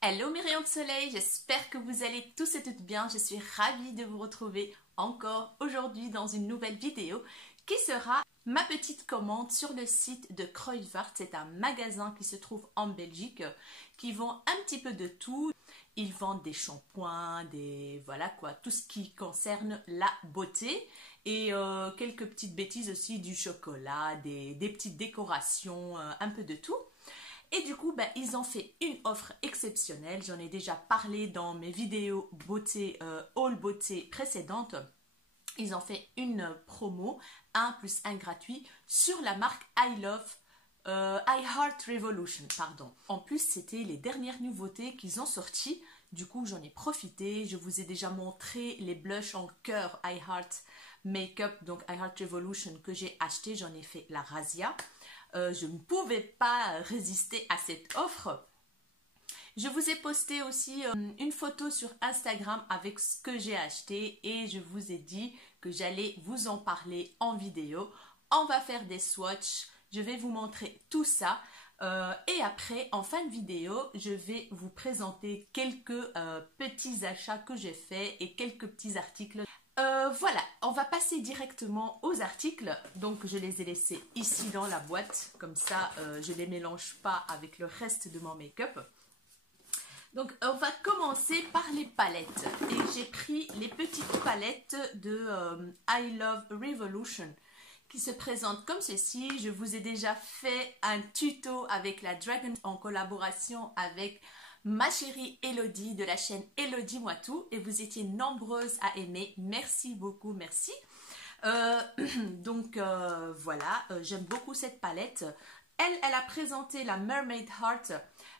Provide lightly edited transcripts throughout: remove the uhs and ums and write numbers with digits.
Hello mes rayons de soleil, j'espère que vous allez tous et toutes bien. Je suis ravie de vous retrouver encore aujourd'hui dans une nouvelle vidéo qui sera ma petite commande sur le site de Kruidvat. C'est un magasin qui se trouve en Belgique qui vend un petit peu de tout. Ils vendent des shampoings, voilà quoi, tout ce qui concerne la beauté et quelques petites bêtises aussi, du chocolat, des petites décorations, un peu de tout. Et du coup, ils ont fait une offre exceptionnelle. J'en ai déjà parlé dans mes vidéos beauté, haul beauté précédentes. Ils ont fait une promo, 1 plus 1 gratuit, sur la marque I Heart Revolution, pardon. En plus, c'était les dernières nouveautés qu'ils ont sorties. Du coup, j'en ai profité. Je vous ai déjà montré les blushs en cœur I Heart Makeup, donc I Heart Revolution que j'ai acheté. J'en ai fait la razzia. Je ne pouvais pas résister à cette offre. Je vous ai posté aussi une photo sur Instagram avec ce que j'ai acheté et je vous ai dit que j'allais vous en parler en vidéo. On va faire des swatchs, je vais vous montrer tout ça. Et après, en fin de vidéo, je vais vous présenter quelques petits achats que j'ai faits et quelques petits articles. Voilà, on va passer directement aux articles. Donc je les ai laissés ici dans la boîte, comme ça je ne les mélange pas avec le reste de mon make-up. Donc on va commencer par les palettes. Et j'ai pris les petites palettes de I Love Revolution qui se présentent comme ceci. Je vous ai déjà fait un tuto avec la Dragon en collaboration avec ma chérie Elodie de la chaîne Elodie Moi Tout et vous étiez nombreuses à aimer. Merci beaucoup, merci. Voilà, j'aime beaucoup cette palette. Elle a présenté la Mermaid Heart.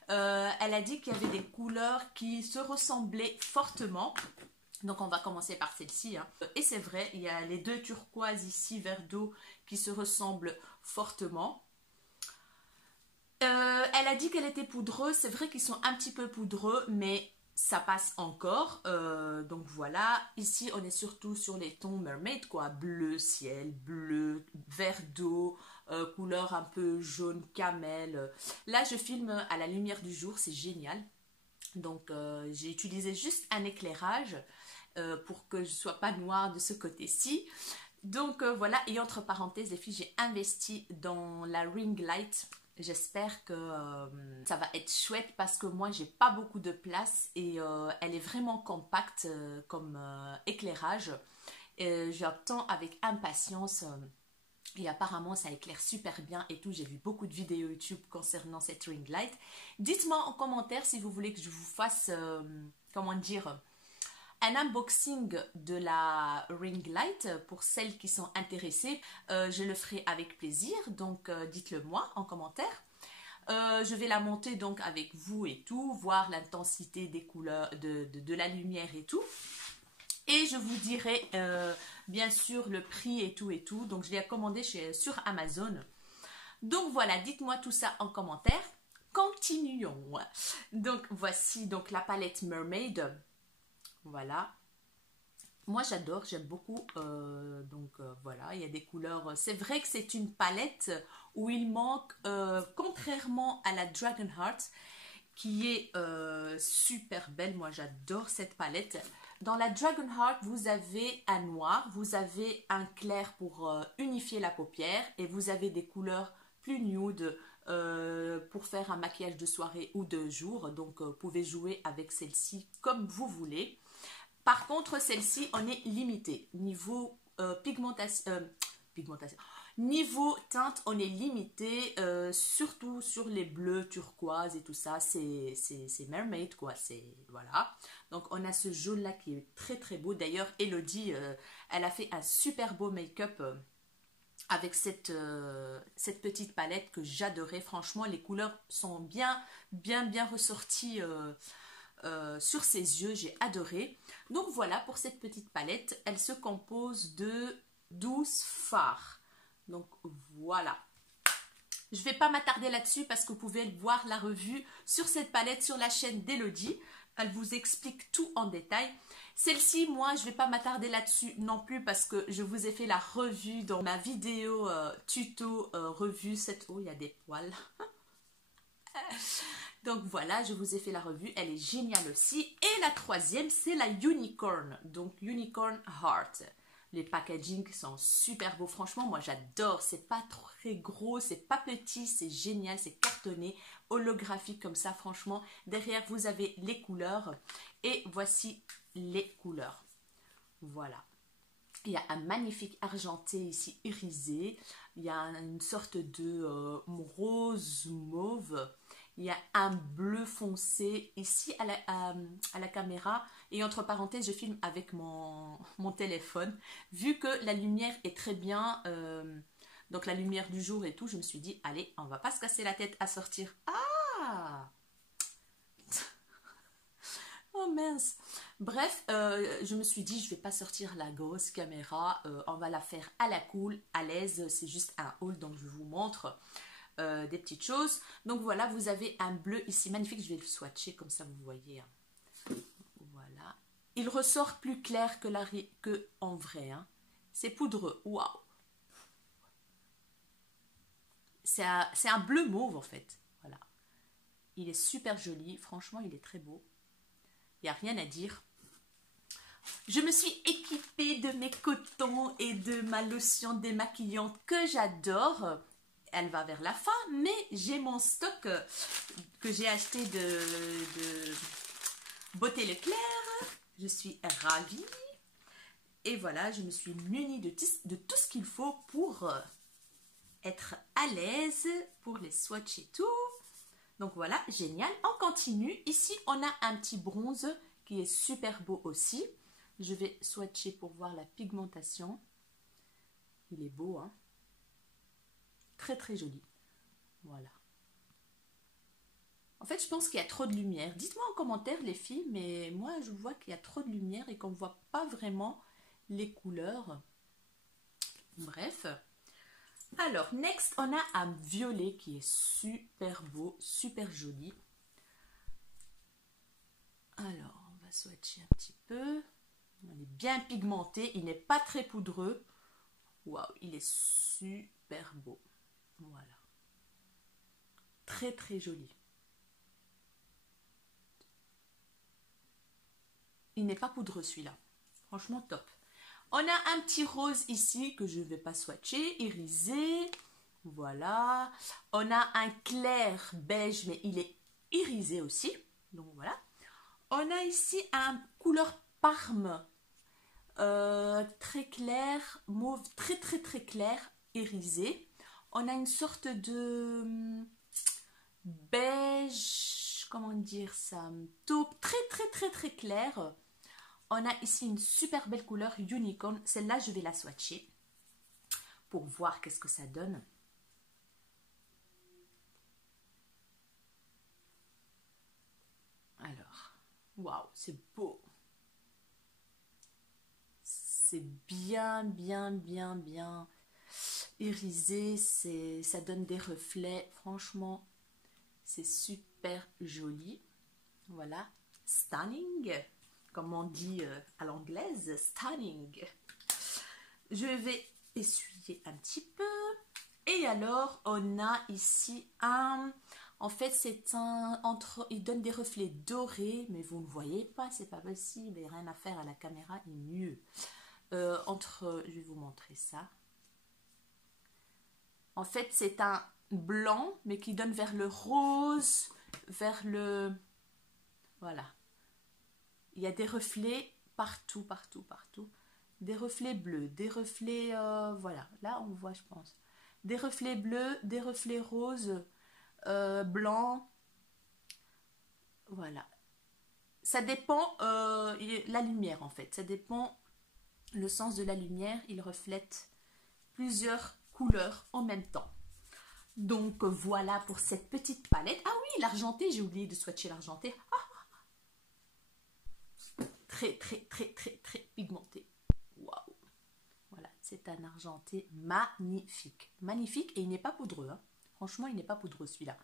Elle a dit qu'il y avait des couleurs qui se ressemblaient fortement. Donc on va commencer par celle-ci. Et c'est vrai, il y a les deux turquoises ici, vert d'eau, qui se ressemblent fortement. Elle a dit qu'elle était poudreuse. C'est vrai qu'ils sont un petit peu poudreux, mais ça passe encore. Donc voilà, ici on est surtout sur les tons mermaid, quoi. Bleu ciel, bleu, vert d'eau, couleur un peu jaune camel. Là je filme à la lumière du jour, c'est génial. Donc j'ai utilisé juste un éclairage pour que je ne sois pas noire de ce côté-ci. Donc voilà, et entre parenthèses les filles, j'ai investi dans la ring light. J'espère que ça va être chouette parce que moi j'ai pas beaucoup de place et elle est vraiment compacte comme éclairage. J'attends avec impatience et apparemment ça éclaire super bien et tout. J'ai vu beaucoup de vidéos YouTube concernant cette ring light. Dites-moi en commentaire si vous voulez que je vous fasse, comment dire, un unboxing de la ring light pour celles qui sont intéressées. Je le ferai avec plaisir, donc dites-le moi en commentaire. Je vais la monter donc avec vous et tout, voir l'intensité des couleurs, de la lumière et tout. Et je vous dirai bien sûr le prix et tout et tout. Donc je l'ai commandé sur Amazon. Donc voilà, dites-moi tout ça en commentaire. Continuons. Donc voici donc la palette Mermaid. Voilà. Moi j'adore, j'aime beaucoup. Voilà, il y a des couleurs. C'est vrai que c'est une palette où il manque, contrairement à la Dragon Heart, qui est super belle. Moi j'adore cette palette. Dans la Dragon Heart, vous avez un noir, vous avez un clair pour unifier la paupière et vous avez des couleurs plus nude pour faire un maquillage de soirée ou de jour. Donc vous pouvez jouer avec celle-ci comme vous voulez. Par contre, celle-ci, on est limité. Niveau pigmentation, niveau teinte, on est limité, surtout sur les bleus, turquoise et tout ça. C'est mermaid, quoi. Voilà. Donc, on a ce jaune-là qui est très, très beau. D'ailleurs, Elodie, elle a fait un super beau make-up avec cette petite palette que j'adorais. Franchement, les couleurs sont bien ressorties sur ses yeux, j'ai adoré. Donc voilà pour cette petite palette, elle se compose de 12 fards. Donc voilà. Je ne vais pas m'attarder là-dessus parce que vous pouvez voir la revue sur cette palette sur la chaîne d'Elodie. Elle vous explique tout en détail. Celle-ci, moi, je ne vais pas m'attarder là-dessus non plus parce que je vous ai fait la revue dans ma vidéo tuto revue. Oh, il y a des poils. Donc voilà, je vous ai fait la revue, elle est géniale aussi. Et la troisième, c'est la Unicorn, donc Unicorn Heart. Les packaging sont super beaux, franchement, moi j'adore. C'est pas très gros, c'est pas petit, c'est génial, c'est cartonné, holographique comme ça, franchement. Derrière, vous avez les couleurs et voici les couleurs. Voilà. Il y a un magnifique argenté ici, irisé. Il y a une sorte de rose mauve. Il y a un bleu foncé ici à la caméra. Et entre parenthèses, je filme avec mon téléphone. Vu que la lumière est très bien, donc la lumière du jour et tout, je me suis dit, allez, on va pas se casser la tête à sortir. Ah! Oh mince. Bref, je me suis dit, je vais pas sortir la grosse caméra. On va la faire à la cool, à l'aise. C'est juste un haul, donc je vous montre des petites choses. Donc voilà, vous avez un bleu ici magnifique. Je vais le swatcher comme ça, vous voyez. Voilà. Il ressort plus clair que en vrai. Hein. C'est poudreux. Waouh. C'est un bleu mauve en fait. Voilà. Il est super joli. Franchement, il est très beau. Il n'y a rien à dire. Je me suis équipée de mes cotons et de ma lotion démaquillante que j'adore. Elle va vers la fin, mais j'ai mon stock que j'ai acheté de Beauté Leclerc. Je suis ravie. Et voilà, je me suis munie de tout ce qu'il faut pour être à l'aise, pour les swatchs et tout. Donc voilà, génial. On continue. Ici, on a un petit bronze qui est super beau aussi. Je vais swatcher pour voir la pigmentation. Il est beau, hein. Très, très joli. Voilà. En fait, je pense qu'il y a trop de lumière. Dites-moi en commentaire, les filles, mais moi, je vois qu'il y a trop de lumière et qu'on ne voit pas vraiment les couleurs. Bref. Alors, next, on a un violet qui est super beau, super joli. Alors, on va swatcher un petit peu. Il est bien pigmenté, il n'est pas très poudreux. Waouh, il est super beau. Voilà. Très, très joli. Il n'est pas poudreux celui-là. Franchement, top. On a un petit rose ici que je ne vais pas swatcher, irisé. Voilà. On a un clair beige, mais il est irisé aussi. Donc voilà. On a ici un couleur parme. Très clair, mauve très très très clair, irisé. On a une sorte de beige, comment dire ça, taupe très très très très clair. On a ici une super belle couleur Unicorn. Celle-là, je vais la swatcher pour voir qu'est-ce que ça donne. Alors, waouh, c'est beau. C'est bien, bien, bien, bien irisé. Ça donne des reflets. Franchement, c'est super joli. Voilà, stunning. Comme on dit à l'anglaise, stunning. Je vais essuyer un petit peu. Et alors, on a ici un... En fait, c'est un... il donne des reflets dorés, mais vous ne voyez pas, c'est pas possible. Il n'y a rien à faire à la caméra, est mieux. Je vais vous montrer ça. En fait, c'est un blanc, mais qui donne vers le rose, vers le... Voilà. Il y a des reflets partout, partout, partout. Des reflets bleus, des reflets... voilà, là on voit, je pense. Des reflets bleus, des reflets roses, blancs. Voilà. Ça dépend la lumière, en fait. Ça dépend le sens de la lumière. Il reflète plusieurs couleurs en même temps. Donc voilà pour cette petite palette. Ah oui, l'argenté, j'ai oublié de swatcher l'argenté. Ah, très, très, très, très, très pigmenté. Waouh! Voilà, c'est un argenté magnifique. Magnifique et il n'est pas poudreux. Hein. Franchement, il n'est pas poudreux celui-là.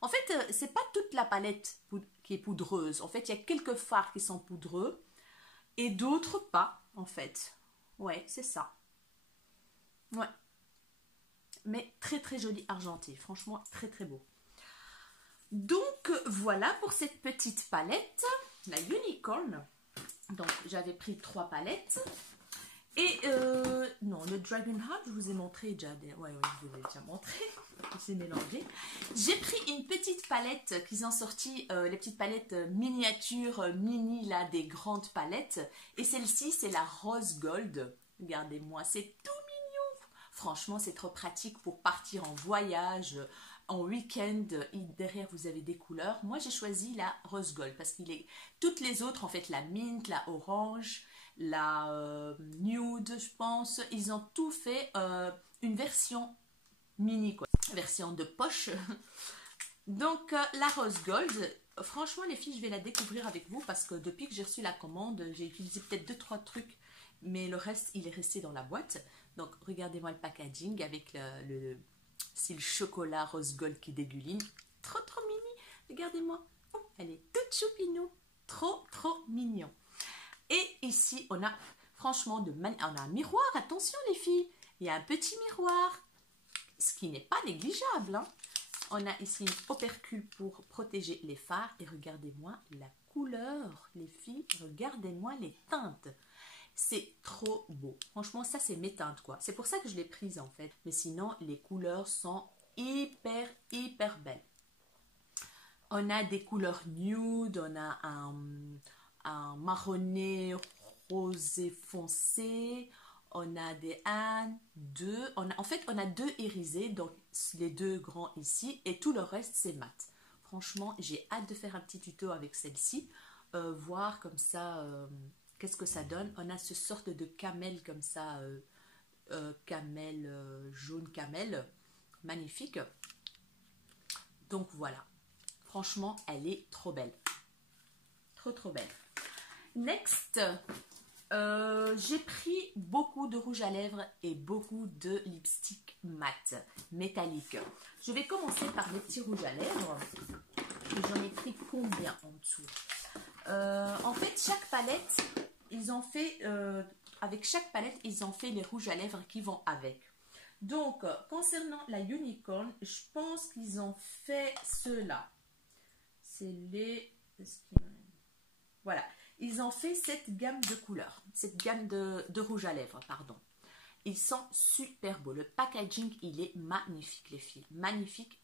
En fait, c'est pas toute la palette qui est poudreuse. En fait, il y a quelques fards qui sont poudreux et d'autres pas, en fait. Ouais, c'est ça. Ouais. Mais très, très joli argenté. Franchement, très, très beau. Donc voilà pour cette petite palette, la Unicorn. Donc j'avais pris 3 palettes. Et non, le Dragon Heart, je vous ai montré déjà. Ouais, je vous ai déjà montré. J'ai mélangé. J'ai pris une petite palette qu'ils ont sorti, les petites palettes miniatures, mini, là, des grandes palettes. Et celle-ci, c'est la Rose Gold. Regardez-moi, c'est tout mignon. Franchement, c'est trop pratique pour partir en voyage, en week-end. Derrière, vous avez des couleurs. Moi, j'ai choisi la Rose Gold parce qu'il est... Toutes les autres, en fait, la mint, la orange, la nude, je pense, ils ont tout fait une version mini, quoi, version de poche. Donc la Rose Gold, franchement les filles, je vais la découvrir avec vous parce que depuis que j'ai reçu la commande, j'ai utilisé peut-être 2-3 trucs, mais le reste il est resté dans la boîte. Donc regardez-moi le packaging avec c'est le chocolat Rose Gold qui dégouline, trop mini. Regardez-moi, elle est toute choupinou, trop mignon. Et ici, on a franchement on a un miroir. Attention les filles, il y a un petit miroir, ce qui n'est pas négligeable. Hein. On a ici une opercule pour protéger les fards. Et regardez-moi la couleur, les filles. Regardez-moi les teintes. C'est trop beau. Franchement, ça, c'est mes teintes, quoi. C'est pour ça que je l'ai prise, en fait. Mais sinon, les couleurs sont hyper belles. On a des couleurs nude, on a un marronné rosé foncé, on a des 1, 2, en fait on a 2 irisés, donc les 2 grands ici, et tout le reste c'est mat. Franchement, j'ai hâte de faire un petit tuto avec celle-ci, voir comme ça qu'est-ce que ça donne. On a ce sorte de camel comme ça, camel jaune camel, magnifique. Donc voilà, franchement elle est trop belle, trop belle. Next, j'ai pris beaucoup de rouge à lèvres et beaucoup de lipstick mat, métallique. Je vais commencer par les petits rouges à lèvres. J'en ai pris combien en dessous? En fait, chaque palette, ils ont fait, avec chaque palette, ils ont fait les rouges à lèvres qui vont avec. Donc, concernant la Unicorn, je pense qu'ils ont fait ceux-là. C'est les... Voilà. Ils ont fait cette gamme de couleurs, cette gamme de rouge à lèvres, pardon. Ils sont super beaux. Le packaging, il est magnifique, les filles. Magnifique.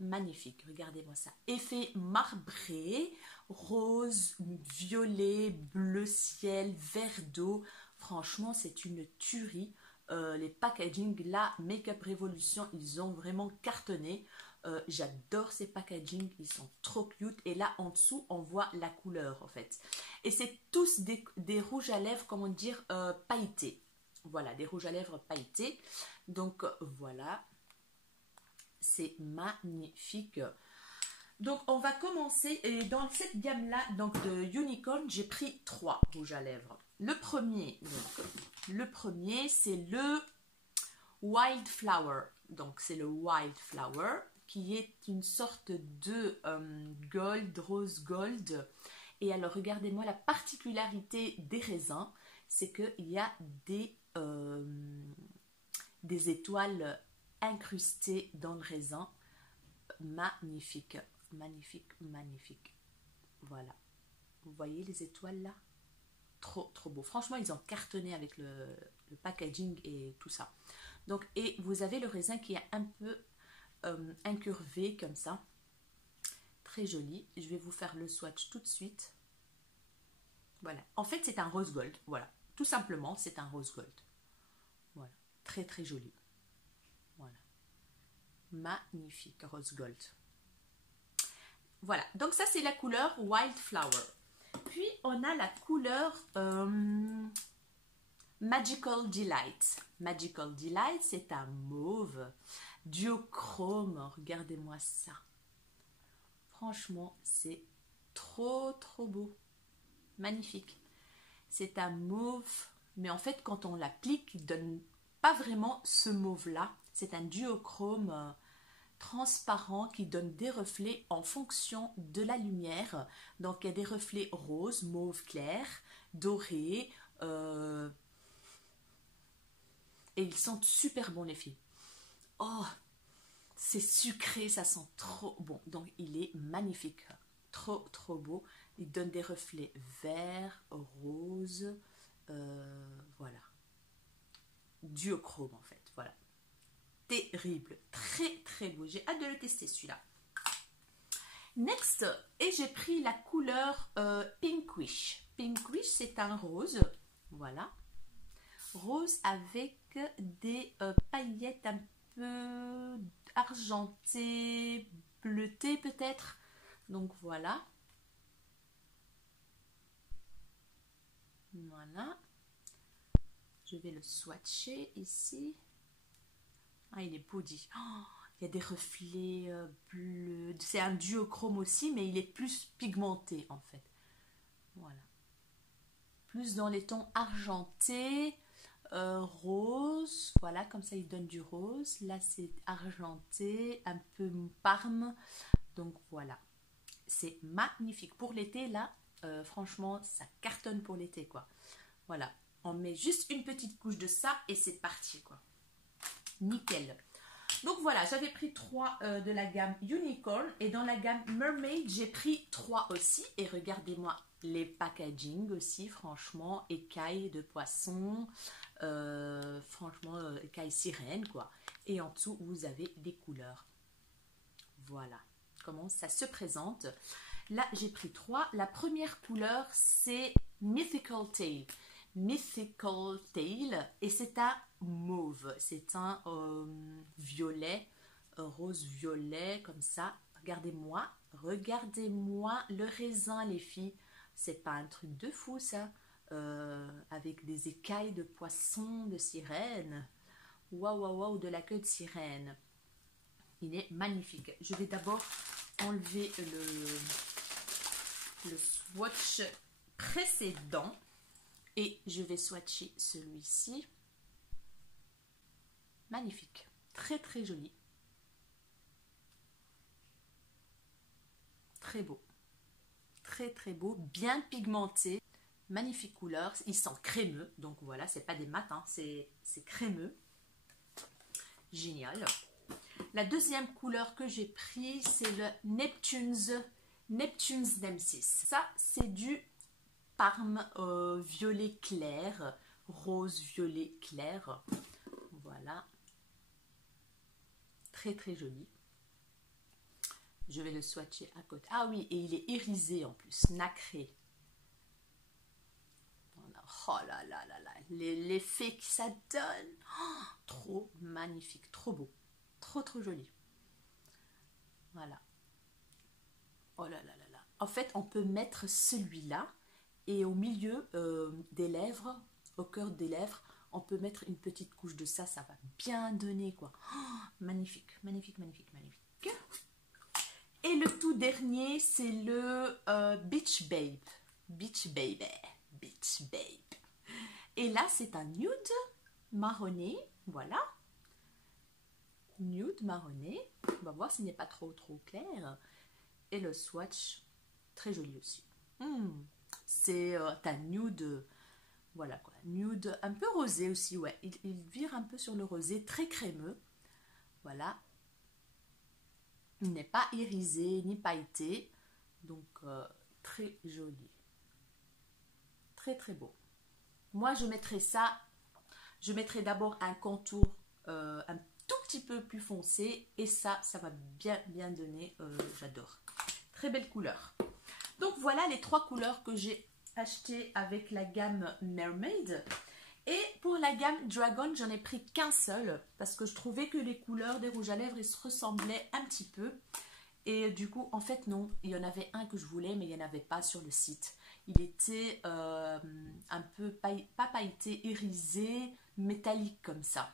Regardez-moi ça. Effet marbré, rose, violet, bleu ciel, vert d'eau. Franchement, c'est une tuerie. Les packaging, là, Makeup Revolution, ils ont vraiment cartonné. J'adore ces packaging, ils sont trop cute. Et là en dessous on voit la couleur en fait, et c'est tous des rouges à lèvres, comment dire, pailletés. Voilà, des rouges à lèvres pailletés. Donc voilà, c'est magnifique. Donc on va commencer, et dans cette gamme là donc de Unicorn, j'ai pris 3 rouges à lèvres. Le premier c'est le Wildflower. Donc c'est le Wildflower, qui est une sorte de gold, rose gold. Et alors regardez-moi la particularité des raisins, c'est qu'il y a des étoiles incrustées dans le raisin. Magnifique. Voilà, vous voyez les étoiles là, trop beau. Franchement ils ont cartonné avec le packaging et tout ça. Donc, et vous avez le raisin qui est un peu incurvé comme ça, très joli. Je vais vous faire le swatch tout de suite. Voilà, en fait c'est un rose gold, voilà, tout simplement c'est un rose gold. Voilà, très joli. Voilà, magnifique rose gold. Voilà, donc ça c'est la couleur Wildflower. Puis on a la couleur Magical Delight. Magical Delight, c'est un mauve duochrome. Regardez-moi ça. Franchement, c'est trop beau. Magnifique. C'est un mauve, mais en fait, quand on l'applique, il ne donne pas vraiment ce mauve-là. C'est un duochrome transparent qui donne des reflets en fonction de la lumière. Donc, il y a des reflets rose, mauve clair, doré, et ils sont super bons les filles. Oh, c'est sucré, ça sent trop bon. Donc, il est magnifique. Trop, trop beau. Il donne des reflets verts, roses. Voilà. Duochrome, en fait. Voilà. Terrible. Très, très beau. J'ai hâte de le tester, celui-là. Next. Et j'ai pris la couleur Pinkwish. Pinkwish, c'est un rose. Voilà. Rose avec des paillettes un peu argentées, bleutées peut-être. Donc voilà. Voilà. Je vais le swatcher ici. Ah, il est beau dit. Oh, il y a des reflets bleus. C'est un duochrome aussi, mais il est plus pigmenté en fait. Voilà. Plus dans les tons argentés, rose. Voilà, comme ça il donne du rose. Là, c'est argenté, un peu parme. Donc voilà. C'est magnifique. Pour l'été, là, franchement, ça cartonne pour l'été, quoi. Voilà. On met juste une petite couche de ça et c'est parti, quoi. Nickel. Donc voilà, j'avais pris 3 de la gamme Unicorn et dans la gamme Mermaid, j'ai pris 3 aussi. Et regardez-moi les packaging aussi, franchement, écailles de poisson, franchement, écailles sirène, quoi. Et en dessous, vous avez des couleurs. Voilà comment ça se présente. Là, j'ai pris 3. La première couleur, c'est Mythical Tale. Mythical Tale et c'est un mauve. C'est un violet, rose-violet comme ça. Regardez-moi le raisin, les filles. C'est pas un truc de fou, ça. Avec des écailles de poisson, de sirène. Waouh, waouh, waouh, de la queue de sirène. Il est magnifique. Je vais d'abord enlever le swatch précédent et je vais swatcher celui-ci. Magnifique. Très, très joli. Très beau. Très, très beau. Bien pigmenté. Magnifique couleur. Il sent crémeux. Donc voilà, c'est pas des mat, hein, c'est crémeux. Génial. La deuxième couleur que j'ai pris, c'est le Neptune's Nemesis. Ça, c'est du parme violet clair, rose violet clair. Voilà. Très, très joli. Je vais le swatcher à côté. Ah oui, et il est irisé en plus, nacré. Oh là là là là, l'effet que ça donne. Oh, trop magnifique, trop beau. Trop, trop joli. Voilà. Oh là là là là. En fait, on peut mettre celui-là et au milieu des lèvres, au cœur des lèvres, on peut mettre une petite couche de ça. Ça va bien donner, quoi. Oh, magnifique, magnifique, magnifique, magnifique. Et le tout dernier, c'est le Beach Babe. Beach Baby. Beach Babe. Et là, c'est un nude marronné. Voilà. Nude marronné. On va voir s'il n'est pas trop clair. Et le swatch, très joli aussi. C'est un nude, voilà quoi. Nude un peu rosé aussi, ouais. Il vire un peu sur le rosé, très crémeux. Voilà. Il n'est pas irisé ni pailleté. Donc, très joli. Très, très beau. Moi, je mettrai ça. Je mettrai d'abord un contour un tout petit peu plus foncé et ça va bien donner. J'adore. Très belle couleur. Donc voilà les 3 couleurs que j'ai achetées avec la gamme Mermaid. Et pour la gamme Dragon, j'en ai pris qu'un seul parce que je trouvais que les couleurs des rouges à lèvres ils se ressemblaient un petit peu. Et du coup, en fait, non, il y en avait un que je voulais, mais il n'y en avait pas sur le site. Il était un peu, pas pailleté, irisé, métallique comme ça,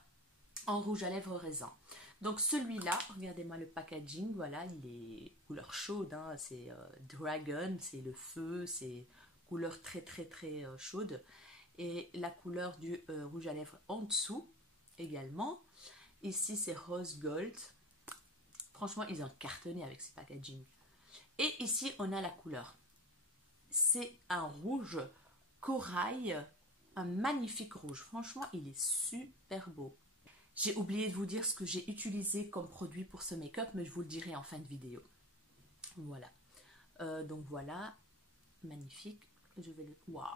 en rouge à lèvres raisin. Donc celui-là, regardez-moi le packaging, voilà, il est couleur chaude, hein, c'est Dragon, c'est le feu, c'est couleur très très très chaude. Et la couleur du rouge à lèvres en dessous également. Ici c'est rose gold. Franchement, ils ont cartonné avec ces packaging. Et ici, on a la couleur. C'est un rouge corail, un magnifique rouge. Franchement, il est super beau. J'ai oublié de vous dire ce que j'ai utilisé comme produit pour ce make-up, mais je vous le dirai en fin de vidéo. Voilà. Donc voilà, magnifique. Je vais le... Waouh!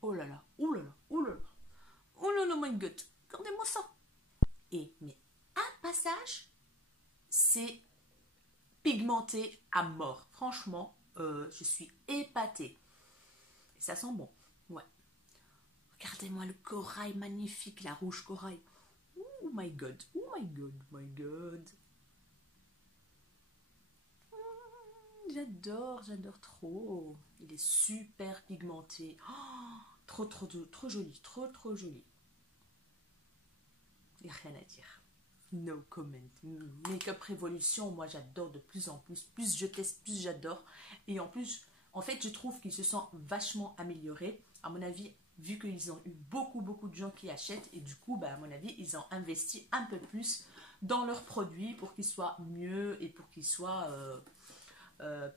Oh là là, oh là là, oh là là, oh là là, my god! Regardez-moi ça! Et, mais un passage, c'est pigmenté à mort. Franchement, je suis épatée. Et ça sent bon, ouais. Regardez-moi le corail magnifique, la rouge corail. Oh my god, oh my god, oh my god. J'adore, j'adore trop. Il est super pigmenté. Oh, trop, trop, trop joli, trop, trop joli. Il n'y a rien à dire. No comment. Make-up Révolution, moi j'adore de plus en plus. Plus je teste, plus j'adore. Et en plus, en fait, je trouve qu'ils se sont vachement améliorés. À mon avis, vu qu'ils ont eu beaucoup, beaucoup de gens qui achètent. Et du coup, bah, à mon avis, ils ont investi un peu plus dans leurs produits pour qu'ils soient mieux et pour qu'ils soient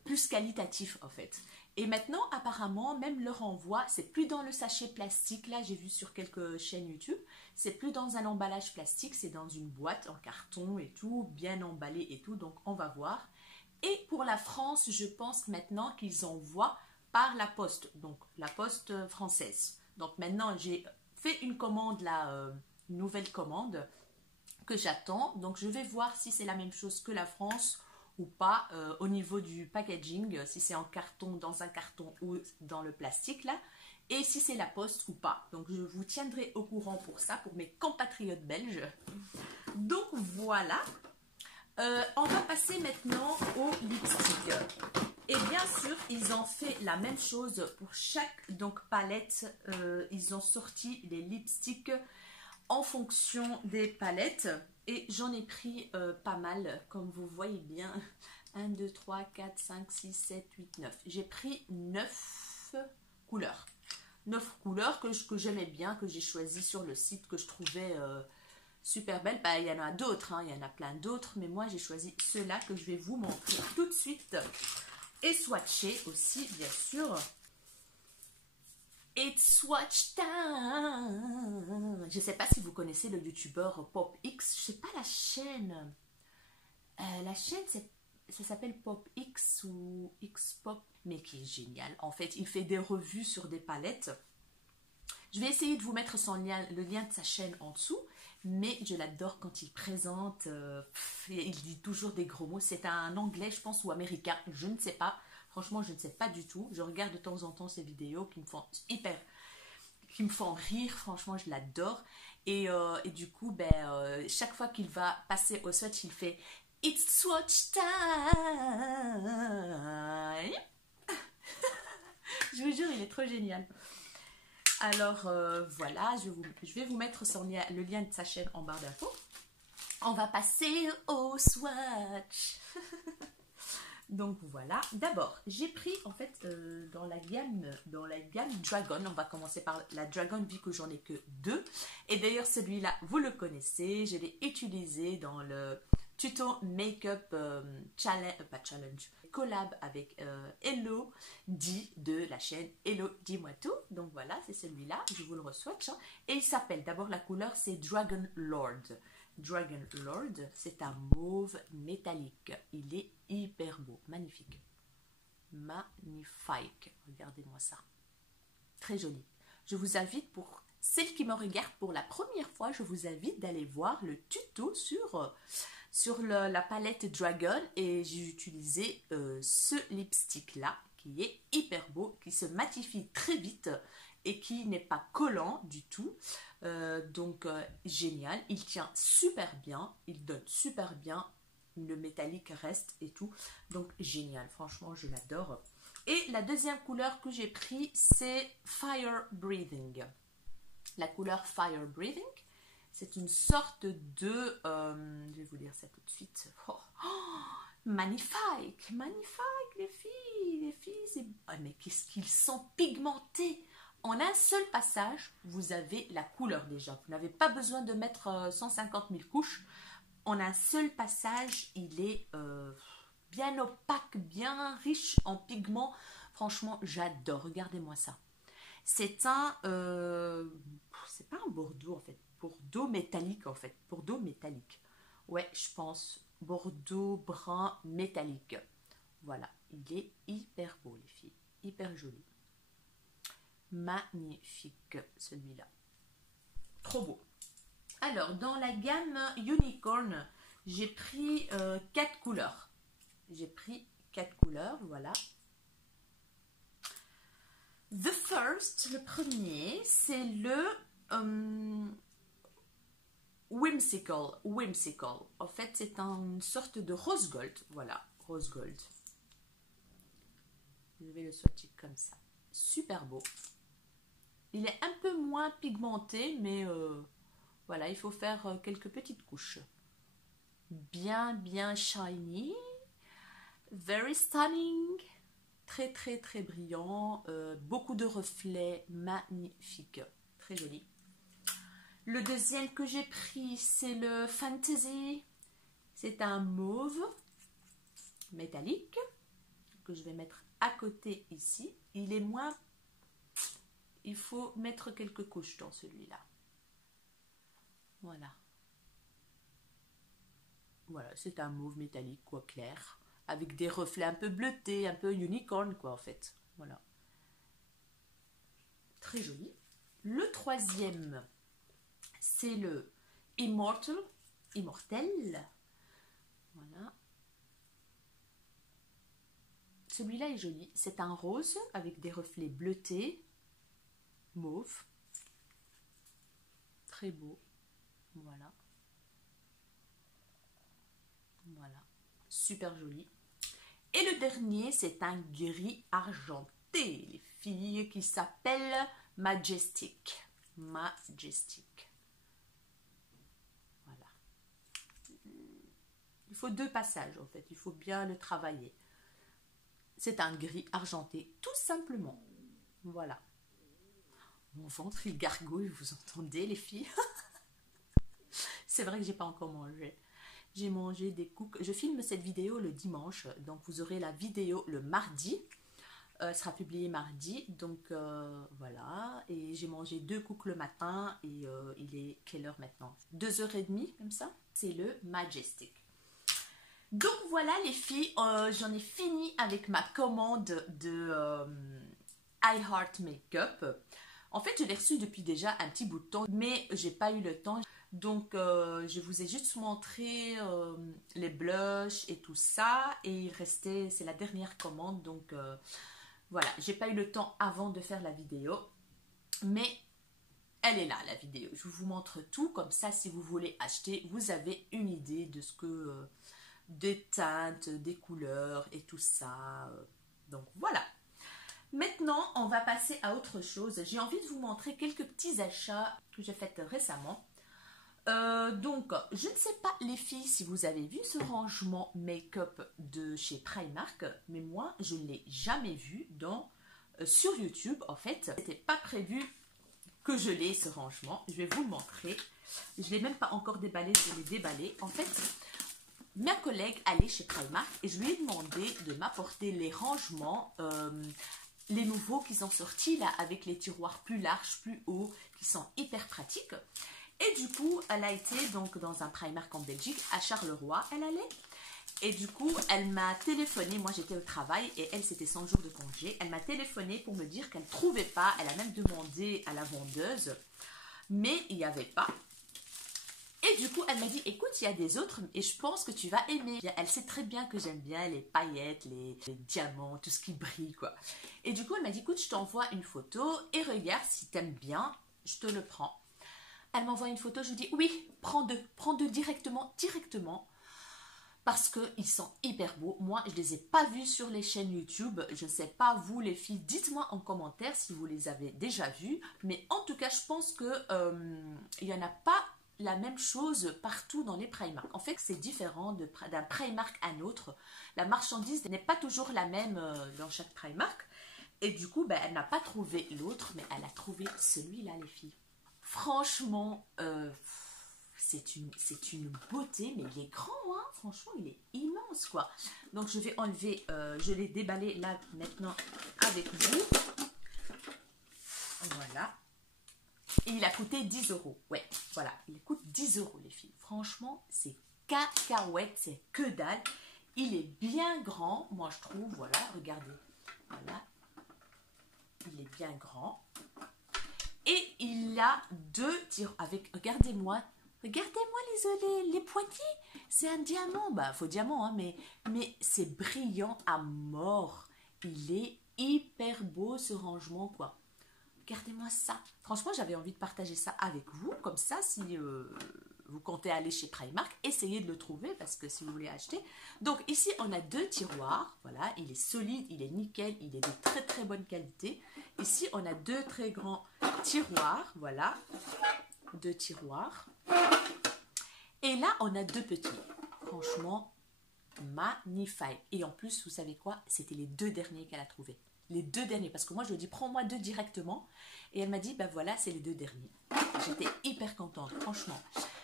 plus qualitatifs en fait. Et maintenant, apparemment, même le renvoi, c'est plus dans le sachet plastique. Là, j'ai vu sur quelques chaînes YouTube, c'est plus dans un emballage plastique, c'est dans une boîte en carton et tout, bien emballé et tout. Donc, on va voir. Et pour la France, je pense maintenant qu'ils envoient par la poste, donc la poste française. Donc, maintenant, j'ai fait une commande là, une nouvelle commande que j'attends. Donc, je vais voir si c'est la même chose que la France ou pas au niveau du packaging, si c'est en carton, dans un carton ou dans le plastique là, et si c'est la poste ou pas. Donc je vous tiendrai au courant pour ça, pour mes compatriotes belges. Donc voilà, on va passer maintenant au lipstick. Et bien sûr, ils ont fait la même chose pour chaque donc palette. Ils ont sorti les lipsticks en fonction des palettes. Et j'en ai pris pas mal, comme vous voyez bien. 1, 2, 3, 4, 5, 6, 7, 8, 9. J'ai pris 9 couleurs. 9 couleurs que j'aimais bien, que j'ai choisi sur le site, que je trouvais super belles. Bah, il y en a d'autres, hein, il y en a plein d'autres. Mais moi, j'ai choisi ceux-là que je vais vous montrer tout de suite. Et swatcher aussi, bien sûr. It's swatch time. Je ne sais pas si vous connaissez le youtubeur Pop X. Je ne sais pas la chaîne. La chaîne, ça s'appelle Pop X ou X Pop, mais qui est génial. En fait, il fait des revues sur des palettes. Je vais essayer de vous mettre le lien de sa chaîne en dessous, mais je l'adore quand il présente. Il dit toujours des gros mots. C'est un anglais, je pense, ou américain. Je ne sais pas. Franchement, je ne sais pas du tout. Je regarde de temps en temps ces vidéos qui me font rire. Franchement, je l'adore. Et du coup, chaque fois qu'il va passer au swatch, il fait It's swatch time. Je vous jure, il est trop génial. Alors, voilà, je vais vous mettre le lien de sa chaîne en barre d'infos. On va passer au swatch. Donc voilà, d'abord j'ai pris en fait dans la gamme Dragon, on va commencer par la Dragon vu que j'en ai que 2. Et d'ailleurs celui-là vous le connaissez, je l'ai utilisé dans le tuto make-up collab avec Hello Di de la chaîne Hello Dis-moi tout. Donc voilà, c'est celui-là, je vous le re-swatch. Hein. Et il s'appelle, d'abord la couleur c'est Dragon Lord. Dragon Lord, c'est un mauve métallique. Il est hyper beau, magnifique. Magnifique. Regardez-moi ça. Très joli. Je vous invite, pour celles qui me regardent pour la première fois, je vous invite d'aller voir le tuto sur la palette Dragon. Et j'ai utilisé ce lipstick-là, qui est hyper beau, qui se matifie très vite et qui n'est pas collant du tout. Donc génial, il tient super bien, il donne super bien, le métallique reste et tout, donc génial, franchement je l'adore. Et la deuxième couleur que j'ai pris c'est Fire Breathing. La couleur Fire Breathing, c'est une sorte de, je vais vous dire ça tout de suite. Oh, magnifique, magnifique les filles, c'est... Oh, mais qu'est-ce qu'ils sont pigmentés! En un seul passage, vous avez la couleur déjà. Vous n'avez pas besoin de mettre 150 000 couches. En un seul passage, il est bien opaque, bien riche en pigments. Franchement, j'adore. Regardez-moi ça. C'est un... c'est pas un bordeaux en fait. bordeaux métallique en fait. Bordeaux métallique. Ouais, je pense. Bordeaux brun métallique. Voilà, il est hyper beau les filles. Hyper joli. Magnifique celui-là. Trop beau. Alors, dans la gamme Unicorn, j'ai pris 4 couleurs. J'ai pris 4 couleurs, voilà. The first, le premier, c'est le Whimsical. Whimsical. En fait, c'est une sorte de rose gold. Voilà, rose gold. Je vais le swatcher comme ça. Super beau. Il est un peu moins pigmenté, mais voilà, il faut faire quelques petites couches. Bien, bien shiny. Very stunning. Très, très, très brillant. Beaucoup de reflets. Magnifique. Très joli. Le deuxième que j'ai pris, c'est le Fantasy. C'est un mauve métallique que je vais mettre à côté ici. Il est moins... Il faut mettre quelques couches dans celui-là. Voilà. Voilà, c'est un mauve métallique, quoi, clair. Avec des reflets un peu bleutés, un peu unicorn, quoi, en fait. Voilà. Très joli. Le troisième, c'est le Immortel. Voilà. Celui-là est joli. C'est un rose avec des reflets bleutés. Mauve. Très beau. Voilà. Voilà. Super joli. Et le dernier, c'est un gris argenté, les filles, qui s'appelle Majestic. Majestic. Voilà. Il faut 2 passages, en fait. Il faut bien le travailler. C'est un gris argenté, tout simplement. Voilà. Mon ventre, il gargouille, vous entendez, les filles? C'est vrai que j'ai pas encore mangé. J'ai mangé des cookies. Je filme cette vidéo le dimanche, donc vous aurez la vidéo le mardi. Elle sera publiée mardi, donc voilà. Et j'ai mangé 2 cookies le matin et il est quelle heure maintenant? 2h30, comme ça. C'est le Majestic. Donc voilà les filles, j'en ai fini avec ma commande de I Heart Makeup. En fait, je l'ai reçu depuis déjà un petit bout de temps, mais j'ai pas eu le temps. Donc, je vous ai juste montré les blushs et tout ça. Et il restait, c'est la dernière commande. Donc, voilà, j'ai pas eu le temps avant de faire la vidéo. Mais elle est là, la vidéo. Je vous montre tout. Comme ça, si vous voulez acheter, vous avez une idée de ce que... des teintes, des couleurs et tout ça. Donc, voilà. Maintenant, on va passer à autre chose. J'ai envie de vous montrer quelques petits achats que j'ai faits récemment. Donc, je ne sais pas les filles si vous avez vu ce rangement make-up de chez Primark, mais moi, je ne l'ai jamais vu sur YouTube. En fait, c'était pas prévu que je l'ai ce rangement. Je vais vous le montrer. Je ne l'ai même pas encore déballé, je l'ai déballé. En fait, ma collègue allait chez Primark et je lui ai demandé de m'apporter les rangements, les nouveaux qui sont sortis là avec les tiroirs plus larges, plus hauts, qui sont hyper pratiques. Et du coup, elle a été donc dans un Primark en Belgique, à Charleroi, elle allait. Et du coup, elle m'a téléphoné, moi j'étais au travail et elle c'était 100 jours de congé. Elle m'a téléphoné pour me dire qu'elle ne trouvait pas, elle a même demandé à la vendeuse, mais il n'y avait pas. Et du coup, elle m'a dit, écoute, il y a des autres et je pense que tu vas aimer. Elle sait très bien que j'aime bien les paillettes, les diamants, tout ce qui brille, quoi. Et du coup, elle m'a dit, écoute, je t'envoie une photo et regarde, si t'aimes bien, je te le prends. Elle m'envoie une photo, je lui dis, oui, prends deux directement, parce qu'ils sont hyper beaux. Moi, je ne les ai pas vus sur les chaînes YouTube. Je ne sais pas, vous les filles, dites-moi en commentaire si vous les avez déjà vus. Mais en tout cas, je pense qu'il n'y en a pas la même chose partout dans les Primark. En fait, c'est différent d'un Primark à un autre. La marchandise n'est pas toujours la même dans chaque Primark. Et du coup, elle n'a pas trouvé l'autre, mais elle a trouvé celui-là, les filles. Franchement, c'est une beauté, mais il est grand, hein. Franchement, il est immense, quoi. Donc, je vais enlever, je l'ai déballé là, maintenant, avec vous. Voilà. Et il a coûté 10 euros. Ouais, voilà, il coûte 10 euros les filles. Franchement, c'est cacahuète, c'est que dalle. Il est bien grand, moi je trouve, voilà, regardez. Voilà, il est bien grand. Et il a deux tirs avec, regardez-moi les poignées. C'est un diamant, bah faux diamant, hein, mais c'est brillant à mort. Il est hyper beau ce rangement, quoi. Regardez-moi ça. Franchement, j'avais envie de partager ça avec vous. Comme ça, si vous comptez aller chez Primark, essayez de le trouver parce que si vous voulez acheter. Donc ici, on a deux tiroirs. Voilà, il est solide, il est nickel, il est de très très bonne qualité. Ici, on a deux très grands tiroirs. Voilà, deux tiroirs. Et là, on a deux petits. Franchement, magnifique. Et en plus, vous savez quoi? C'était les deux derniers qu'elle a trouvés. Les deux derniers, parce que moi je lui ai dit prends-moi deux directement et elle m'a dit ben voilà c'est les deux derniers. J'étais hyper contente franchement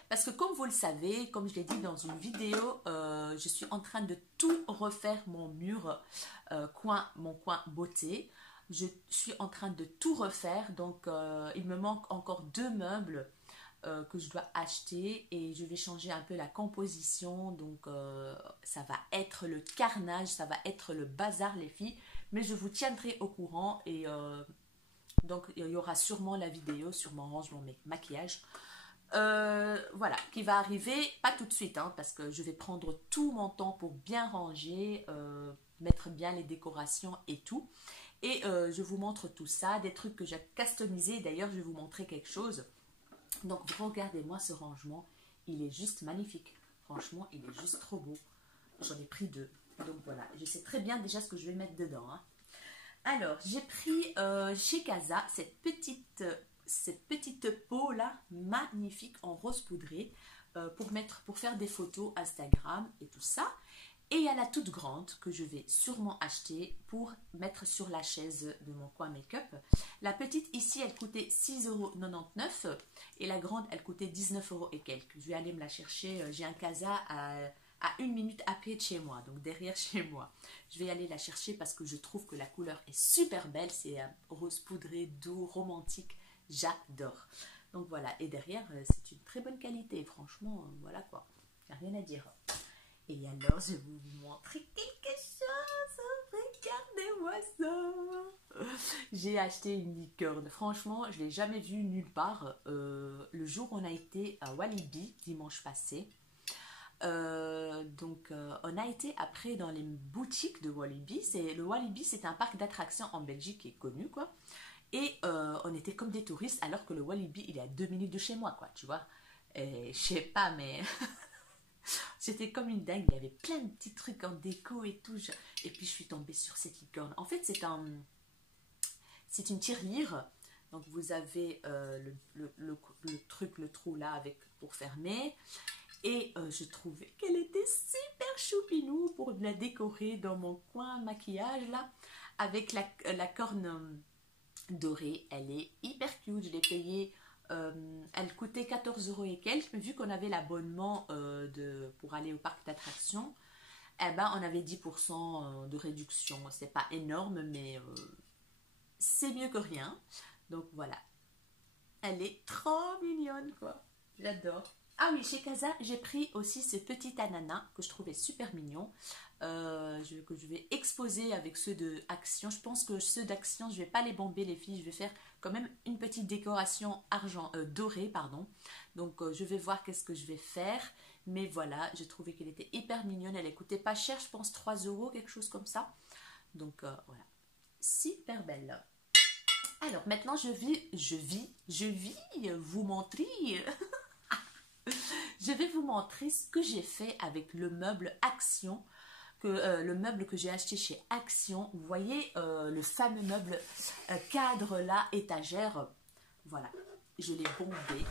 parce que comme vous le savez, comme je l'ai dit dans une vidéo, je suis en train de tout refaire mon mur mon coin beauté. Je suis en train de tout refaire, donc il me manque encore deux meubles que je dois acheter et je vais changer un peu la composition, donc ça va être le carnage, ça va être le bazar les filles. Mais je vous tiendrai au courant et donc il y aura sûrement la vidéo sur mon rangement maquillage. Voilà, qui va arriver, pas tout de suite, hein, parce que je vais prendre tout mon temps pour bien ranger, mettre bien les décorations et tout. Et je vous montre tout ça, des trucs que j'ai customisés. D'ailleurs, je vais vous montrer quelque chose. Donc regardez-moi ce rangement, il est juste magnifique. Franchement, il est juste trop beau. J'en ai pris deux. Donc voilà, je sais très bien déjà ce que je vais mettre dedans. Hein. Alors, j'ai pris chez Casa cette petite peau là, magnifique en rose poudré pour faire des photos Instagram et tout ça. Et il y a la toute grande que je vais sûrement acheter pour mettre sur la chaise de mon coin make-up. La petite ici, elle coûtait 6,99 € et la grande, elle coûtait 19 € et quelques. Je vais aller me la chercher. J'ai un Casa à 1 minute à pied de chez moi, donc derrière chez moi. Je vais aller la chercher parce que je trouve que la couleur est super belle. C'est un rose poudré, doux, romantique. J'adore. Donc voilà, et derrière, c'est une très bonne qualité. Franchement, voilà quoi. Il n'y a rien à dire. Et alors, je vais vous montrer quelque chose. Regardez-moi ça. J'ai acheté une licorne. Franchement, je ne l'ai jamais vue nulle part. Le jour où on a été à Walibi, dimanche passé, on a été après dans les boutiques de Walibi. Le Walibi, c'est un parc d'attractions en Belgique qui est connu, quoi. Et on était comme des touristes, alors que le Walibi, il est à 2 minutes de chez moi, quoi, tu vois. Et je sais pas, mais j'étais comme une dingue. Il y avait plein de petits trucs en déco et tout. Et puis je suis tombée sur cette licorne. En fait, c'est une tirelire. Donc vous avez le trou là pour fermer. Et je trouvais qu'elle était super choupinou pour la décorer dans mon coin maquillage là. Avec la corne dorée. Elle est hyper cute. Je l'ai payée. Elle coûtait 14 € et quelques. Mais vu qu'on avait l'abonnement pour aller au parc d'attractions, eh ben, on avait 10% de réduction. C'est pas énorme, mais c'est mieux que rien. Donc voilà. Elle est trop mignonne, quoi. J'adore. Ah oui, chez Casa, j'ai pris aussi ce petit ananas que je trouvais super mignon. Que je vais exposer avec ceux de Action. Je pense que ceux d'Action, je vais pas les bomber les filles. Je vais faire quand même une petite décoration dorée, pardon. Donc je vais voir qu'est-ce que je vais faire. Mais voilà, j'ai trouvé qu'elle était hyper mignonne. Elle coûtait pas cher, je pense 3 €, quelque chose comme ça. Donc voilà, super belle. Alors maintenant je vais vous montrer. Je vais vous montrer ce que j'ai fait avec le meuble Action, le meuble que j'ai acheté chez Action. Vous voyez le fameux meuble cadre là, étagère. Voilà, je l'ai bombé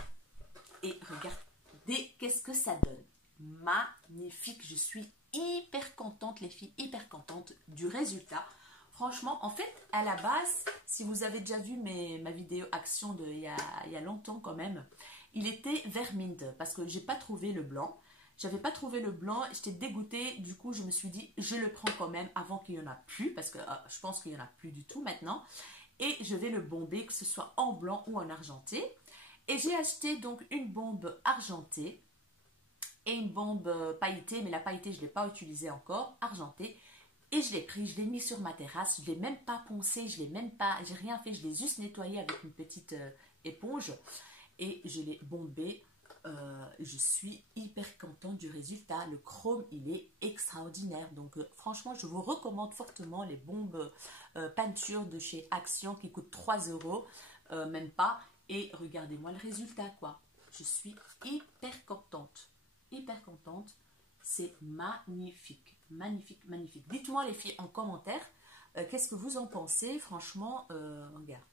et regardez qu'est-ce que ça donne. Magnifique, je suis hyper contente les filles, hyper contente du résultat. Franchement, en fait, à la base, si vous avez déjà vu ma vidéo Action il y a longtemps quand même, il était vert mint parce que j'ai pas trouvé le blanc. J'avais pas trouvé le blanc, j'étais dégoûtée. Du coup, je me suis dit, je le prends quand même avant qu'il y en a plus parce que je pense qu'il y en a plus du tout maintenant. Et je vais le bomber, que ce soit en blanc ou en argenté. Et j'ai acheté donc une bombe argentée et une bombe pailletée, mais la pailletée je ne l'ai pas utilisée encore, argentée. Et je l'ai pris, je l'ai mis sur ma terrasse, je ne l'ai même pas poncé, je l'ai même pas, j'ai rien fait, je l'ai juste nettoyé avec une petite éponge et je l'ai bombé. Je suis hyper contente du résultat. Le chrome, il est extraordinaire. Donc, franchement, je vous recommande fortement les bombes peinture de chez Action qui coûtent 3 euros, même pas. Et regardez-moi le résultat, quoi. Je suis hyper contente. Hyper contente. C'est magnifique. Magnifique, magnifique. Dites-moi, les filles, en commentaire, qu'est-ce que vous en pensez. Franchement, regarde.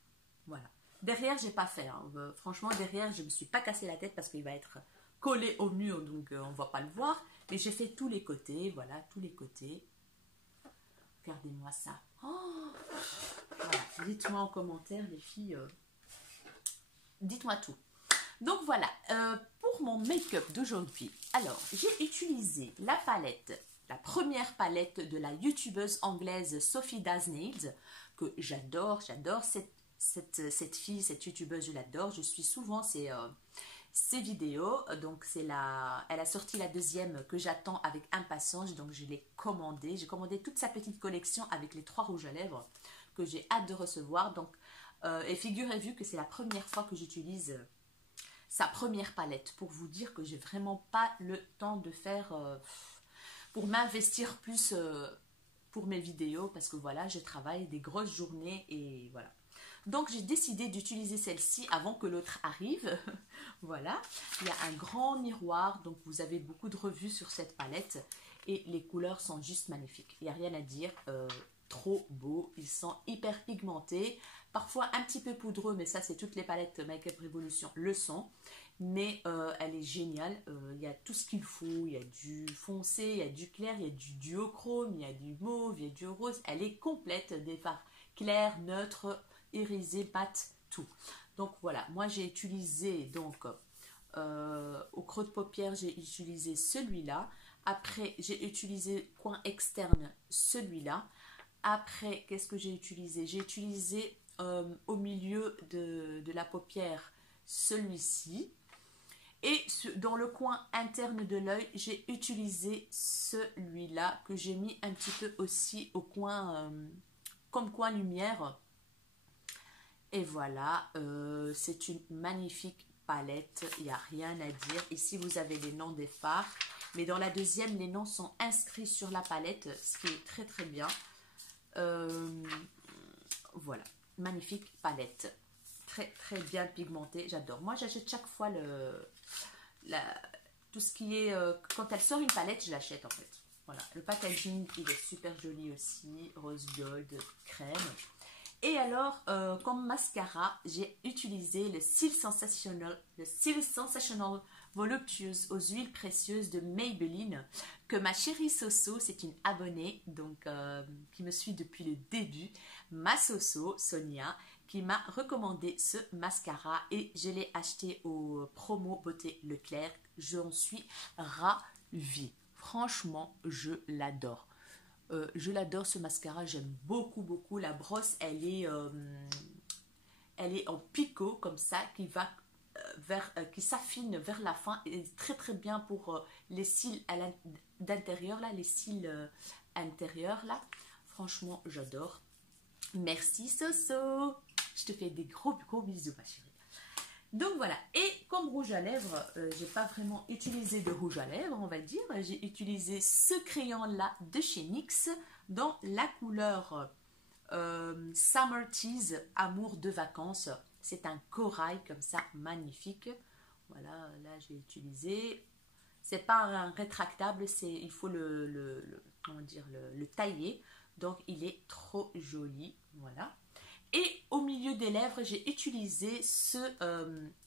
Voilà. Derrière, j'ai pas fait. Hein. Franchement, derrière, je me suis pas cassé la tête parce qu'il va être collé au mur, donc on va pas le voir. Mais j'ai fait tous les côtés, voilà, tous les côtés. Regardez-moi ça. Oh, voilà. Dites-moi en commentaire, les filles. Dites-moi tout. Donc voilà, pour mon make-up d'aujourd'hui, alors j'ai utilisé la palette, la première palette de la youtubeuse anglaise Sophie Does Nails, que j'adore, j'adore cette fille, cette youtubeuse, je l'adore, je suis souvent ses vidéos, donc elle a sorti la deuxième que j'attends avec impatience, donc je l'ai commandée, j'ai commandé toute sa petite collection avec les 3 rouges à lèvres que j'ai hâte de recevoir, donc, et figurez-vous que c'est la première fois que j'utilise sa première palette, pour vous dire que j'ai vraiment pas le temps de faire, pour m'investir plus pour mes vidéos, parce que voilà, je travaille des grosses journées et voilà. Donc j'ai décidé d'utiliser celle-ci avant que l'autre arrive. Voilà, il y a un grand miroir, donc vous avez beaucoup de revues sur cette palette et les couleurs sont juste magnifiques. Il n'y a rien à dire, trop beau, ils sont hyper pigmentés, parfois un petit peu poudreux, mais ça c'est toutes les palettes Make-up Revolution le sont. Mais elle est géniale, il y a tout ce qu'il faut, il y a du foncé, il y a du clair, il y a du duochrome, il y a du mauve, il y a du rose, elle est complète, des fards clairs, neutres, irisés, mat, tout. Donc voilà, moi j'ai utilisé donc au creux de paupière, j'ai utilisé celui-là. Après, j'ai utilisé coin externe celui-là. Après, qu'est-ce que j'ai utilisé? J'ai utilisé au milieu de la paupière celui-ci. Et dans le coin interne de l'œil, j'ai utilisé celui-là que j'ai mis un petit peu aussi au coin, comme coin lumière. Et voilà, c'est une magnifique palette, il n'y a rien à dire. Ici, vous avez les noms des fards. Mais dans la deuxième, les noms sont inscrits sur la palette, ce qui est très très bien. Voilà, magnifique palette. Très très bien pigmentée, j'adore. Moi, j'achète chaque fois tout ce qui est... quand elle sort une palette, je l'achète en fait. Voilà, le packaging, il est super joli aussi. Rose gold, crème. Et alors, comme mascara, j'ai utilisé le Seal Sensational Voluptuous aux huiles précieuses de Maybelline, que ma chérie Soso, c'est une abonnée, donc qui me suit depuis le début, ma Soso, Sonia, qui m'a recommandé ce mascara et je l'ai acheté au promo Beauté Leclerc. J'en suis ravie. Franchement, je l'adore. Je l'adore ce mascara, j'aime beaucoup beaucoup. La brosse, elle est en picot comme ça, qui s'affine vers la fin et très très bien pour les cils d'intérieur là, les cils intérieurs là. Franchement, j'adore. Merci Soso. Je te fais des gros gros bisous ma chérie. Donc voilà, et comme rouge à lèvres, j'ai pas vraiment utilisé de rouge à lèvres, on va dire. J'ai utilisé ce crayon-là de chez NYX dans la couleur Summer Tease, Amour de vacances. C'est un corail comme ça, magnifique. Voilà, là j'ai utilisé. C'est pas un rétractable, il faut comment dire, le tailler. Donc il est trop joli, voilà. Et au milieu des lèvres, j'ai utilisé ce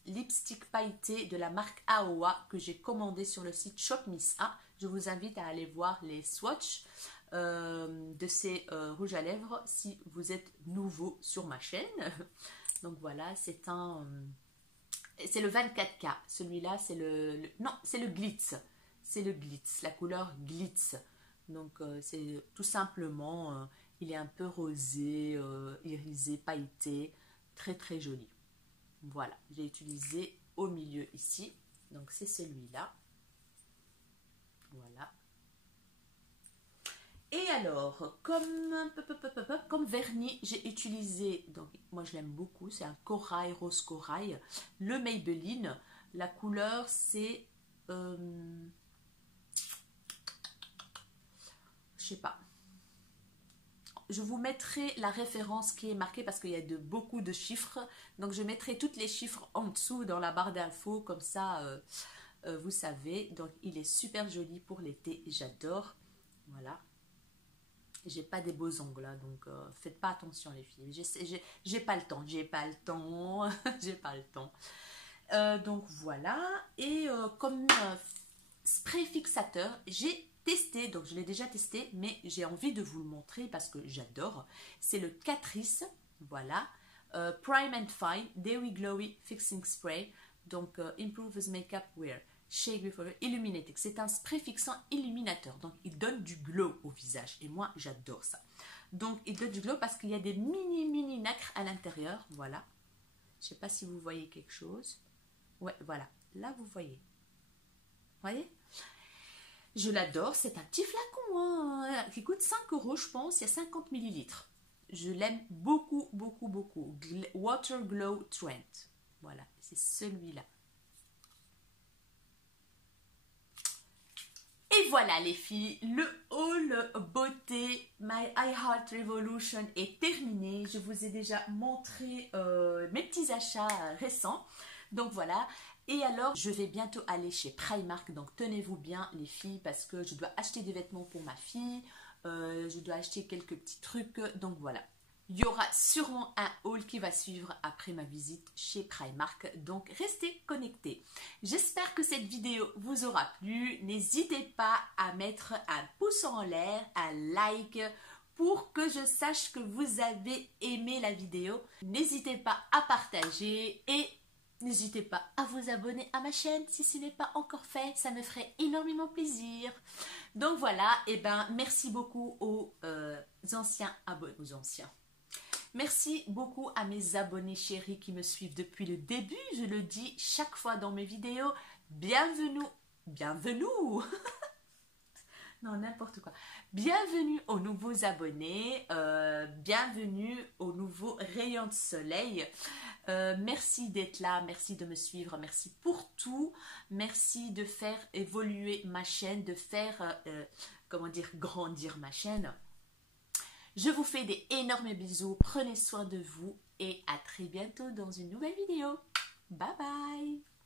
lipstick pailleté de la marque Aowa que j'ai commandé sur le site Shop Miss A. Je vous invite à aller voir les swatchs de ces rouges à lèvres si vous êtes nouveau sur ma chaîne. Donc voilà, c'est le 24K. Celui-là, non, c'est le glitz. C'est le glitz, la couleur glitz. Donc c'est tout simplement... il est un peu rosé, irisé, pailleté, très très joli. Voilà, j'ai utilisé au milieu ici. Donc c'est celui-là. Voilà. Et alors, comme vernis, j'ai utilisé, donc moi je l'aime beaucoup, c'est un corail, rose corail, le Maybelline. La couleur c'est, je sais pas. Je vous mettrai la référence qui est marquée parce qu'il y a beaucoup de chiffres. Donc je mettrai tous les chiffres en dessous dans la barre d'infos, comme ça vous savez. Donc il est super joli pour l'été, j'adore. Voilà. J'ai pas des beaux ongles, hein, donc faites pas attention les filles. J'ai pas le temps, j'ai pas le temps, j'ai pas le temps. Donc voilà. Et comme spray fixateur, j'ai testé, donc je l'ai déjà testé, mais j'ai envie de vous le montrer parce que j'adore. C'est le Catrice, voilà. Prime and Fine Dewy Glowy Fixing Spray. Donc Improves Makeup Wear. Shake Before Illuminating. C'est un spray fixant illuminateur. Donc, il donne du glow au visage. Et moi, j'adore ça. Donc, il donne du glow parce qu'il y a des mini nacres à l'intérieur. Voilà. Je ne sais pas si vous voyez quelque chose. Ouais, voilà. Là, vous voyez. Vous voyez? Je l'adore. C'est un petit flacon hein, qui coûte 5 €, je pense. Il y a 50 millilitres. Je l'aime beaucoup, beaucoup, beaucoup. Water Glow Trend. Voilà. C'est celui-là. Et voilà les filles, le haul beauté My I Heart Revolution est terminé. Je vous ai déjà montré mes petits achats récents. Donc voilà. Et alors, je vais bientôt aller chez Primark. Donc tenez-vous bien les filles parce que je dois acheter des vêtements pour ma fille. Je dois acheter quelques petits trucs. Donc voilà. Il y aura sûrement un haul qui va suivre après ma visite chez Primark, donc restez connectés. J'espère que cette vidéo vous aura plu. N'hésitez pas à mettre un pouce en l'air, un like pour que je sache que vous avez aimé la vidéo. N'hésitez pas à partager et n'hésitez pas à vous abonner à ma chaîne si ce n'est pas encore fait, ça me ferait énormément plaisir. Donc voilà, et ben merci beaucoup aux anciens abonnés, Merci beaucoup à mes abonnés chéris qui me suivent depuis le début. Je le dis chaque fois dans mes vidéos. Bienvenue. Bienvenue. Non, n'importe quoi. Bienvenue aux nouveaux abonnés. Bienvenue aux nouveaux rayons de soleil. Merci d'être là. Merci de me suivre. Merci pour tout. Merci de faire évoluer ma chaîne, de faire, comment dire, grandir ma chaîne. Je vous fais des énormes bisous, prenez soin de vous et à très bientôt dans une nouvelle vidéo. Bye bye!